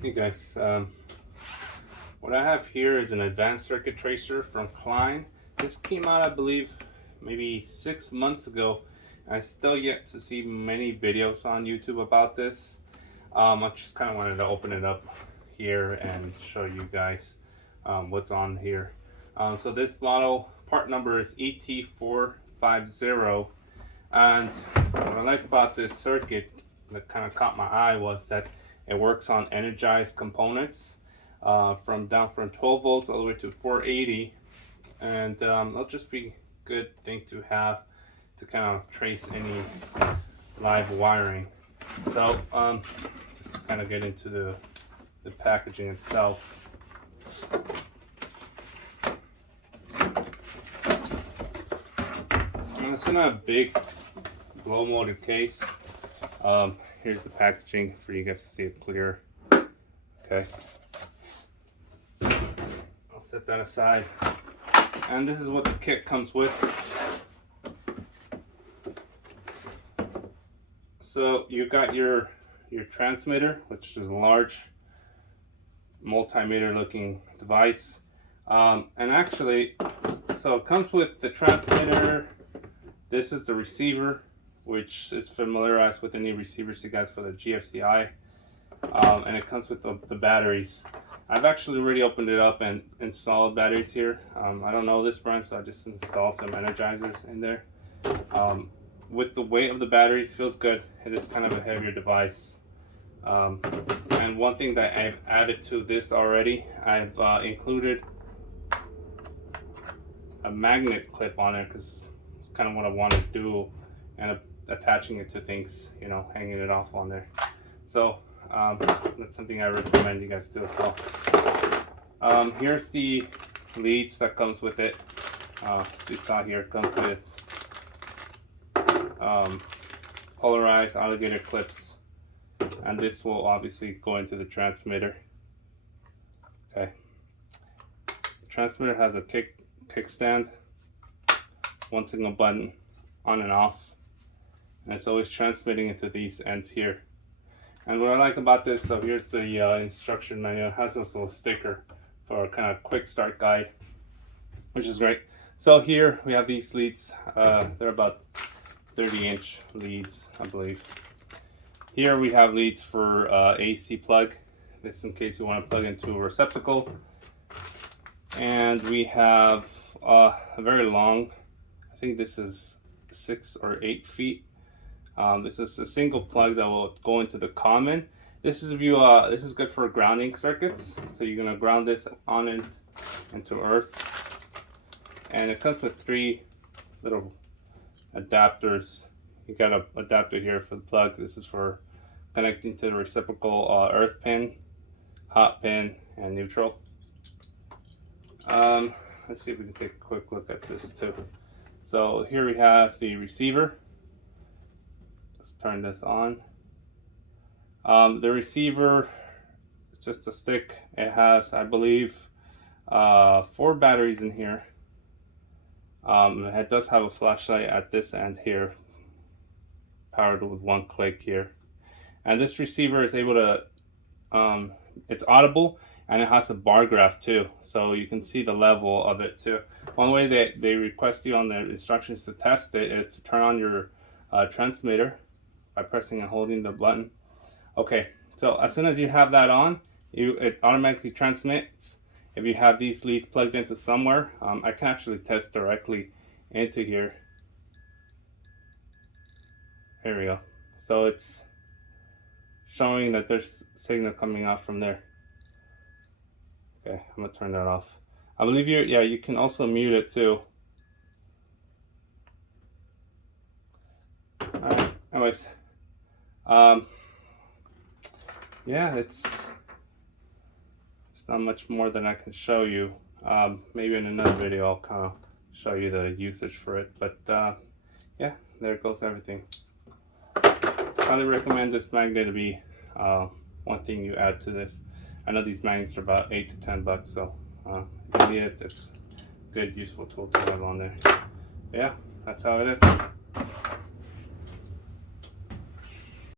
Hey guys, what I have here is an advanced circuit tracer from Klein. This came out, I believe, maybe 6 months ago. I still yet to see many videos on YouTube about this. I just kind of wanted to open it up here and show you guys what's on here. So this model, part number is ET450. And what I like about this circuit that kind of caught my eye was that it works on energized components from 12 volts all the way to 480, and that'll just be a good thing to have to kind of trace any live wiring. So just kind of get into the packaging itself. And it's in a big blow molded case. Here's the packaging for you guys to see it clear. Okay, I'll set that aside. And this is what the kit comes with. So you got your transmitter, which is a large multimeter looking device. And actually, so it comes with the transmitter. This is the receiver, which is familiarized with any receivers you guys for the GFCI, and it comes with the batteries. I've actually already opened it up and installed batteries here. I don't know this brand, so I just installed some energizers in there. With the weight of the batteries, feels good. It is kind of a heavier device. And one thing that I've added to this already, I've included a magnet clip on it because it's kind of what I want to do, and attaching it to things, you know, hanging it off on there. So that's something I recommend you guys do as well. Here's the leads that comes with it. As you saw here, it comes with polarized alligator clips, and this will obviously go into the transmitter. Okay, the transmitter has a kickstand, one single button, on and off, and it's always transmitting into these ends here. And what I like about this, so here's the instruction manual. It has this little sticker for a kind of quick start guide, which is great. So here we have these leads. They're about 30-inch leads, I believe. Here we have leads for AC plug. This in case you want to plug into a receptacle. And we have a very long, I think this is 6 or 8 feet. This is a single plug that will go into the common. This is this is good for grounding circuits. So you're gonna ground this on into earth, and it comes with 3 little adapters. You got an adapter here for the plug. This is for connecting to the reciprocal earth pin, hot pin, and neutral. Let's see if we can take a quick look at this too. So here we have the receiver. Let's turn this on. The receiver is just a stick. It has, I believe, 4 batteries in here. It does have a flashlight at this end here, powered with 1 click here. And this receiver is able to, it's audible, and it has a bar graph too, so you can see the level of it too. One way they request you on the instructions to test it is to turn on your transmitter by pressing and holding the button. Okay, so as soon as you have that on, it automatically transmits. If you have these leads plugged into somewhere, I can actually test directly into here. Here we go. So it's showing that there's signal coming out from there. Okay, I'm gonna turn that off. I believe you can also mute it too. Alright, anyways. Yeah, it's not much more than I can show you. Maybe in another video I'll kind of show you the usage for it. But yeah, there goes everything. Highly recommend this magnet to be one thing you add to this. I know these magnets are about $8 to $10, so if you need it, it's a good, useful tool to have on there. Yeah, that's how it is.